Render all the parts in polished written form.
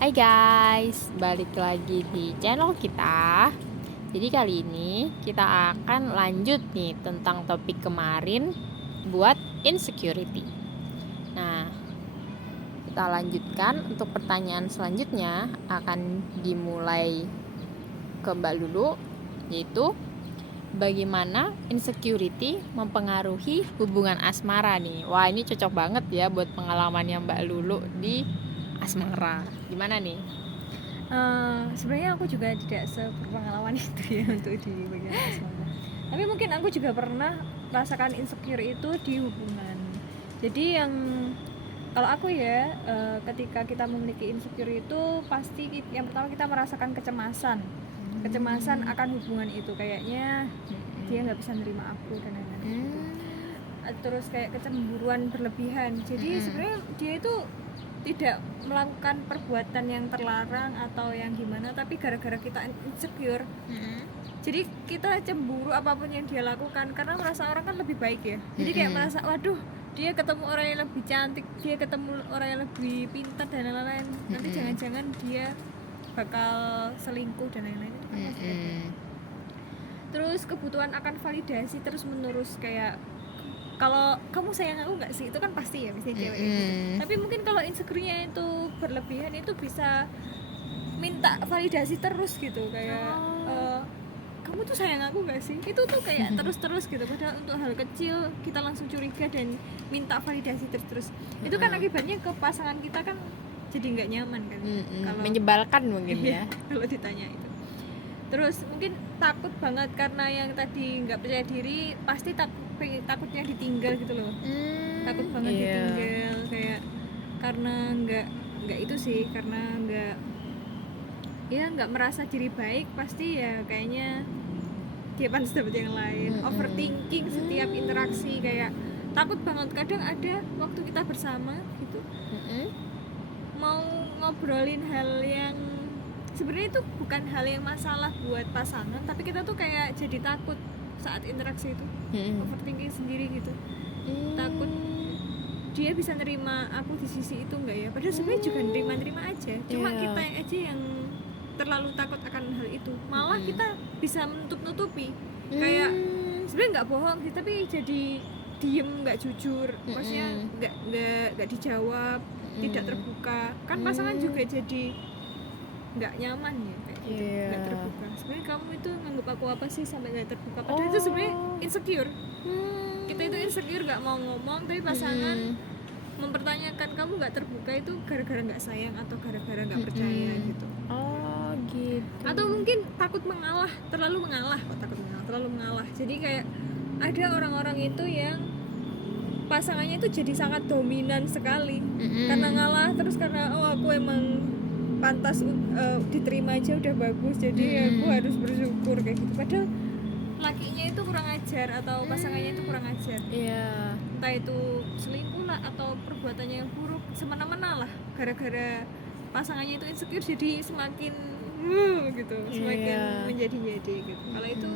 Hai guys, balik lagi di channel kita. Jadi kali ini kita akan lanjut nih tentang topik kemarin buat insecurity. Nah, kita lanjutkan untuk pertanyaan selanjutnya akan dimulai ke Mbak Lulu, yaitu bagaimana insecurity mempengaruhi hubungan asmara nih. Wah, ini cocok banget ya buat pengalamannya Mbak Lulu di asmara. Gimana nih? Sebenarnya aku juga tidak seberpengalaman itu ya untuk di bagian asmara. Tapi mungkin aku juga pernah merasakan insecure itu di hubungan. Jadi yang kalau aku ya, ketika kita memiliki insecure itu pasti yang pertama kita merasakan kecemasan akan hubungan itu, kayaknya dia nggak bisa nerima aku dan lain-lain gitu. Terus kayak kecemburuan berlebihan. Jadi sebenarnya dia itu tidak melakukan perbuatan yang terlarang atau yang gimana, tapi gara-gara kita insecure, jadi kita cemburu apapun yang dia lakukan karena merasa orang kan lebih baik ya. Jadi kayak merasa, waduh, dia ketemu orang yang lebih cantik, dia ketemu orang yang lebih pintar dan lain-lain, nanti jangan-jangan dia bakal selingkuh dan lain-lain. Itu kan pasti ada. Terus kebutuhan akan validasi terus menerus, kayak kalau kamu sayang aku nggak sih, itu kan pasti ya, misalnya cewek gitu. Tapi mungkin kalau insecure-nya itu berlebihan, itu bisa minta validasi terus gitu, kayak kamu tuh sayang aku nggak sih, itu tuh kayak terus gitu. Padahal untuk hal kecil kita langsung curiga dan minta validasi terus. Itu kan akibatnya ke pasangan kita kan jadi nggak nyaman kan. Kalau menyebalkan mungkin ya. kalau ditanya itu. Terus mungkin takut banget karena yang tadi nggak percaya diri, pasti takutnya ditinggal gitu loh. Takut banget ditinggal, kayak karena nggak itu sih, karena nggak merasa diri baik, pasti ya kayaknya dia pantas dapat yang lain. Overthinking setiap interaksi, kayak takut banget. Kadang ada waktu kita bersama gitu, mau ngobrolin hal yang sebenarnya itu bukan hal yang masalah buat pasangan, tapi kita tuh kayak jadi takut saat interaksi itu. Overthinking sendiri gitu. Takut dia bisa nerima aku di sisi itu enggak ya, padahal sebenarnya juga nerima aja, cuma kita aja yang terlalu takut akan hal itu. Malah kita bisa menutup-nutupi, kayak sebenarnya nggak bohong sih, tapi jadi diem, nggak jujur, maksudnya nggak dijawab, tidak terbuka. Kan pasangan juga jadi nggak nyaman ya kayak gitu, nggak terbuka. Sebenarnya kamu itu nganggap aku apa sih sampai nggak terbuka, padahal itu sebenarnya insecure. Kita itu insecure, nggak mau ngomong, tapi pasangan mempertanyakan kamu nggak terbuka itu gara-gara nggak sayang atau gara-gara nggak percaya gitu. Oh gitu. Atau mungkin takut mengalah, terlalu mengalah. Jadi kayak ada orang-orang itu yang pasangannya itu jadi sangat dominan sekali, karena ngalah terus, karena aku emang pantas diterima aja udah bagus, jadi aku harus bersyukur kayak gitu. Padahal lakinya itu kurang ajar atau pasangannya itu kurang ajar. Entah itu selingkuh lah atau perbuatannya yang buruk semena-mena lah, gara-gara pasangannya itu insecure, jadi semakin gitu, semakin menjadi-jadi gitu. Kalau itu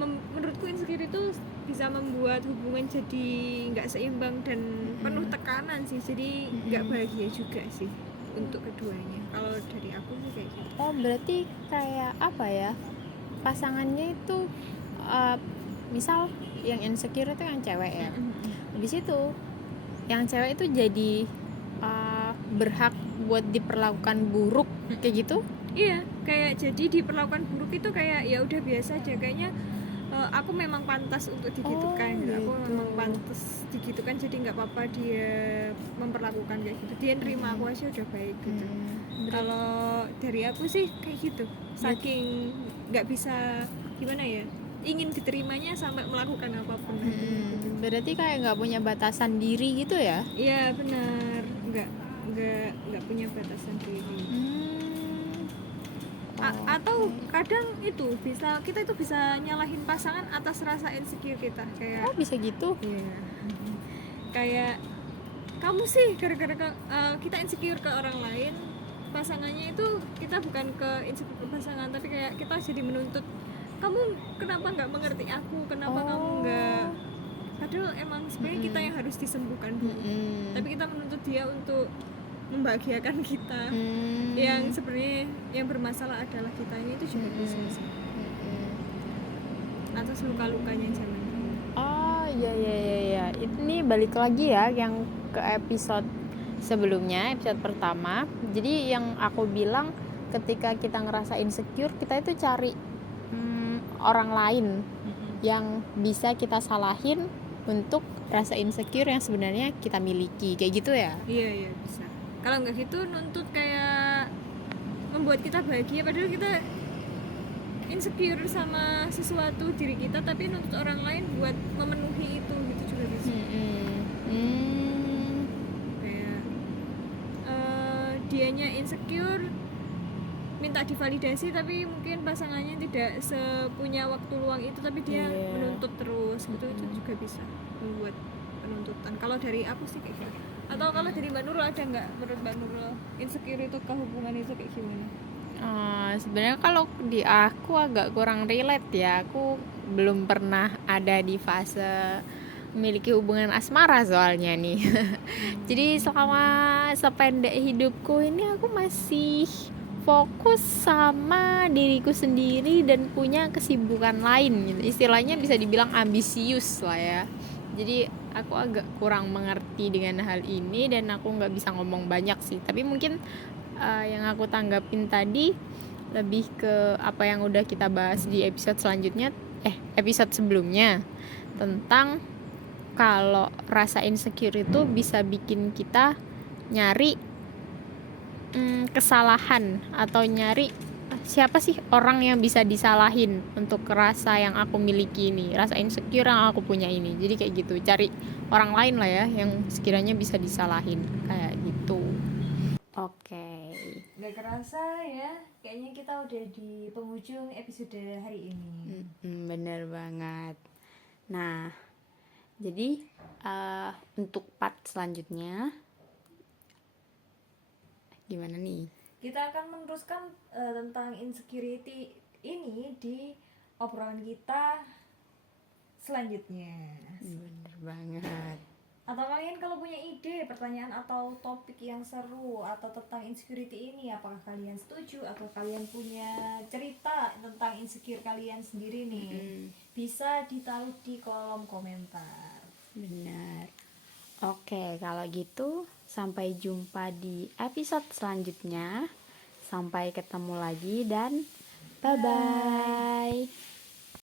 menurutku insecure itu bisa membuat hubungan jadi nggak seimbang dan penuh tekanan sih, jadi nggak bahagia juga sih untuk keduanya. Kalau dari aku sih kayak gitu. Oh, berarti kayak apa ya, pasangannya itu misal yang insecure itu yang cewek ya, habis itu yang cewek itu jadi berhak buat diperlakukan buruk kayak gitu. Iya, kayak jadi diperlakukan buruk itu kayak ya udah biasa aja, kayaknya aku memang pantas untuk digitukan gitu. Aku memang pantas digitukan, jadi nggak apa-apa dia memperlakukan kayak gitu, dia nerima aku aja udah baik gitu. Kalau dari aku sih kayak gitu, saking nggak bisa gimana ya, ingin diterimanya sampai melakukan apapun gitu. Berarti kayak nggak punya batasan diri gitu ya? Iya benar, nggak punya batasan diri. Atau kadang itu kita itu bisa nyalahin pasangan atas rasa insecure kita, kayak bisa gitu? Iya. Kayak kamu sih gara-gara kita insecure ke orang lain, pasangannya itu kita bukan ke insecure ke pasangan, tapi kayak kita jadi menuntut, kamu kenapa nggak mengerti aku, kenapa kamu nggak, padahal emang sebenarnya kita yang harus disembuhkan dulu. Tapi kita menuntut dia untuk membahagiakan kita. Yang sebenarnya yang bermasalah adalah kitanya, itu juga bisa sih. Atas luka-lukanya zaman dulu. Oh iya. Ini balik lagi ya yang ke episode sebelumnya, episode pertama. Jadi yang aku bilang ketika kita ngerasa insecure, kita itu cari orang lain yang bisa kita salahin untuk rasa insecure yang sebenarnya kita miliki, kayak gitu ya. Iya bisa. Kalau nggak gitu nuntut kayak membuat kita bahagia, padahal kita insecure sama sesuatu diri kita, tapi nuntut orang lain buat memenuhi itu, gitu juga bisa. Kayak dianya insecure minta divalidasi, tapi mungkin pasangannya tidak sepunya waktu luang itu, tapi dia menuntut terus gitu. Itu juga bisa membuat penuntutan. Kalau dari aku sih kayak gitu. Atau kalau dari Mbak Nurul, ada nggak menurut Mbak Nurul insecure itu ke hubungan itu kayak gimana? Sebenarnya kalau di aku agak kurang relate ya. Aku belum pernah ada di fase memiliki hubungan asmara soalnya nih. Jadi selama sependek hidupku ini aku masih fokus sama diriku sendiri dan punya kesibukan lain gitu. Istilahnya bisa dibilang ambisius lah ya. Jadi aku agak kurang mengerti dengan hal ini dan aku nggak bisa ngomong banyak sih. Tapi mungkin yang aku tanggapin tadi lebih ke apa yang udah kita bahas di episode selanjutnya, episode sebelumnya, tentang kalau rasa insecure itu bisa bikin kita nyari kesalahan atau nyari siapa sih orang yang bisa disalahin untuk rasa yang aku miliki ini, rasa insecure yang aku punya ini. Jadi kayak gitu, cari orang lain lah ya yang sekiranya bisa disalahin, kayak gitu. Oke. Nggak kerasa ya, kayaknya kita udah di penghujung episode hari ini. Bener banget. Nah, jadi untuk part selanjutnya gimana nih? Kita akan meneruskan tentang insecurity ini di obrolan kita selanjutnya. Bener banget. Atau kalian kalau punya ide, pertanyaan atau topik yang seru atau tentang insecurity ini, apakah kalian setuju atau kalian punya cerita tentang insecure kalian sendiri nih, bisa ditaruh di kolom komentar. Benar. Oke, kalau gitu sampai jumpa di episode selanjutnya. Sampai ketemu lagi dan bye-bye.